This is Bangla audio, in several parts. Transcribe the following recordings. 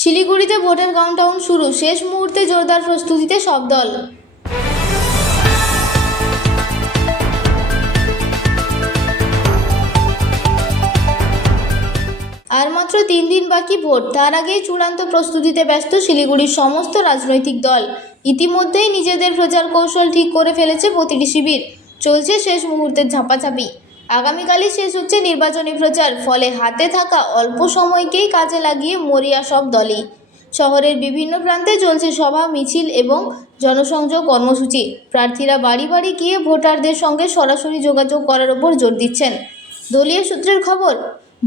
শিলিগুড়িতে ভোটের কাউন্টডাউন শুরু, শেষ মুহূর্তে জোরদার প্রস্তুতিতে সব দল। আর মাত্র 3 দিন বাকি ভোট, তার আগেই চূড়ান্ত প্রস্তুতিতে ব্যস্ত শিলিগুড়ির সমস্ত রাজনৈতিক দল। ইতিমধ্যেই নিজেদের প্রচার কৌশল ঠিক করে ফেলেছে প্রতিটি শিবির। চলছে শেষ মুহূর্তের ঝাপাঝাপি। আগামীকালই শেষ হচ্ছে নির্বাচনী প্রচার, ফলে হাতে থাকা অল্প সময়কেই কাজে লাগিয়ে মরিয়া সব দলই। শহরের বিভিন্ন প্রান্তে চলছে সভা, মিছিল এবং জনসংযোগ কর্মসূচি। প্রার্থীরা বাড়ি বাড়ি গিয়ে ভোটারদের সঙ্গে সরাসরি যোগাযোগ করার ওপর জোর দিচ্ছেন। দলীয় সূত্রের খবর,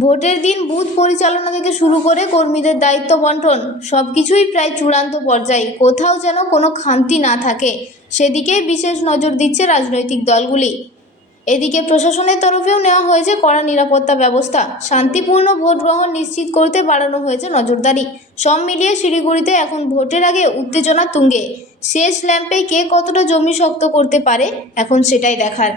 ভোটের দিন বুথ পরিচালনা থেকে শুরু করে কর্মীদের দায়িত্ব বন্টন সবকিছুই প্রায় চূড়ান্ত পর্যায়ে। কোথাও যেন কোনো খামতি না থাকে, সেদিকে বিশেষ নজর দিচ্ছে রাজনৈতিক দলগুলি। এদিকে প্রশাসনের তরফেও নেওয়া হয়েছে কড়া নিরাপত্তা ব্যবস্থা। শান্তিপূর্ণ ভোট গ্রহণ নিশ্চিত করতে বাড়ানো হয়েছে নজরদারি। সব মিলিয়ে শিলিগুড়িতে এখন ভোটের আগে উত্তেজনা তুঙ্গে। শেষ ল্যাম্পে কে কতটা জমি শক্ত করতে পারে, এখন সেটাই দেখার।